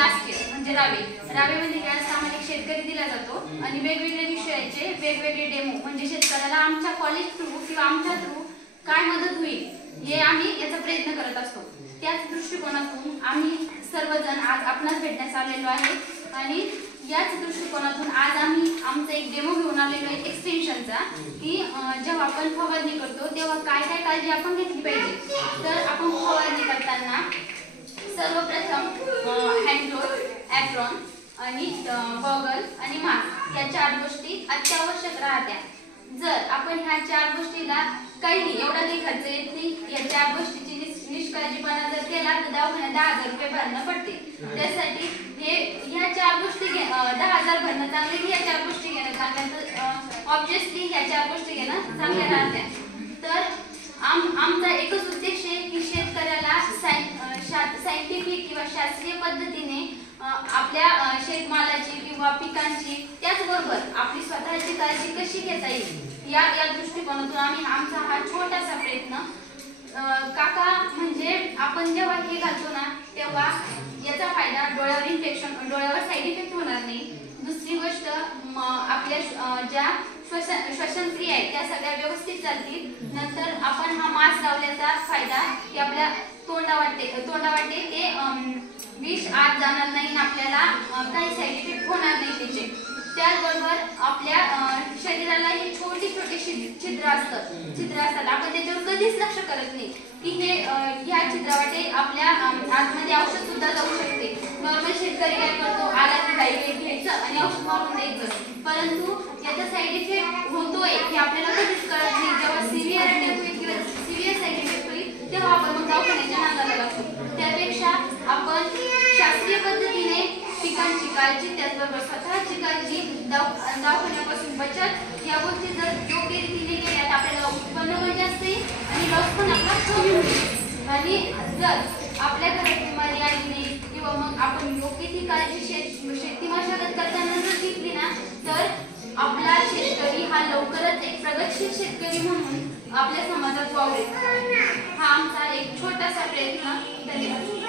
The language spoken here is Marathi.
लास्ट इयर म्हणजे रावेमध्ये काय सामाजिक शेतकरी दिला जातो आणि वेगवेगळे विषयाचे वेगवेगळे डेमो म्हणजे शेतकऱ्याला आमच्या कॉलेज थ्रू किंवा आमच्या थ्रू काय मदत होईल हे आम्ही याचा प्रयत्न करत असतो। त्याच दृष्टिकोनातून आम्ही सर्वजण आज आपणास भेटण्यास आलेलो आहे आणि याच दृष्टिकोनातून आज आम्ही आमचा एक डेमो घेऊन आलेलो आहे एक्सटेन्शनचा की जेव्हा आपण फवारणी करतो तेव्हा काय काय काळजी आपण घेतली पाहिजे। तर आपण फवारणी करताना सर्वप्रथम हँड ग्लोव्ह, ॲप्रॉन आणि गॉगल आणि मास्क या 4 गोष्टी अत्यावश्यक राहत्या। जर आपण ह्या 4 गोष्टीला काही एवढा काही खर्च येत नाही, या 4 गोष्टीची निष्काळजीपणा जर केला तर दवाखान्यात 10,000 रुपये भरणं पडते। त्यासाठी ह्या 4 गोष्टी 10,000 भरणं चांगले की या 4 गोष्टी घेणं चांगलं, तर ऑब्वियसली ह्या 4 गोष्टी घेणं चांगल्या राहत्या। तर आमचा एकच उद्देश आहे की शेतकऱ्याला सायंटिफिक किंवा शास्त्रीय पद्धतीने आपल्या शेतमालाची किंवा पिकांची त्याचबरोबर आपली स्वतःची काळजी कशी घेता येईल या दृष्टिकोनातून आम्ही आमचा हा छोटासा प्रयत्न काका म्हणजे आपण जेव्हा हे घालतो ना तेव्हा याचा फायदा डोळ्यावर इन्फेक्शन, डोळ्यावर साईड इफेक्ट होणार नाही। दुसरी गोष्ट आपल्या ज्या श्वसन क्रिया आहेत त्या सगळ्या व्यवस्थित चालतील। नंतर आपण हा मास्क लावल्याचा फायदा की आपल्या तोंडावाटे ते विष आत जाणार नाही, आपल्याला काही साईड इफेक्ट होणार नाही त्याचे। त्याचबरोबर आपल्या शरीराला हे छोटी छिद्र असतात, आपण त्याच्यावर कधीच लक्ष करत नाही की हे ह्या छिद्रावाटे आपल्या आतमध्ये औषध सुद्धा जाऊ शकते। नॉर्मल शेतकरी काय करतो, आला की घाई घ्यायचं आणि औषध मारून द्यायचं, परंतु याचा साईड इफेक्ट होतोय हे आपल्याला कधीच कळत नाही। जेव्हा सिव्हिअर साईड इफेक्ट होईल तेव्हा आपण मग दवाखान्याच्या नादाला लागतो। त्यापेक्षा आपण शास्त्रीय पद्धतीने पिकांची काळजी त्याचबरोबर स्वतःची काळजी, दवाखान्यापासून बचत या गोष्टी जर योग्य रीतीने केल्या तर आपल्याला उत्पन्न पण जास्त येईल आणि लॉस पण आपला कमी होईल। आणि जर आपल्या घरात बिमारी आली नाही किंवा मग आपण योग्य ती काळजी शेती मशागत करताना जर घेतली ना तर आपला शेतकरी हा लवकरच एक प्रगतशील शेतकरी म्हणून आपल्या समाजात वावरेल। हा आमचा एक छोटासा प्रयत्न। धन्यवाद।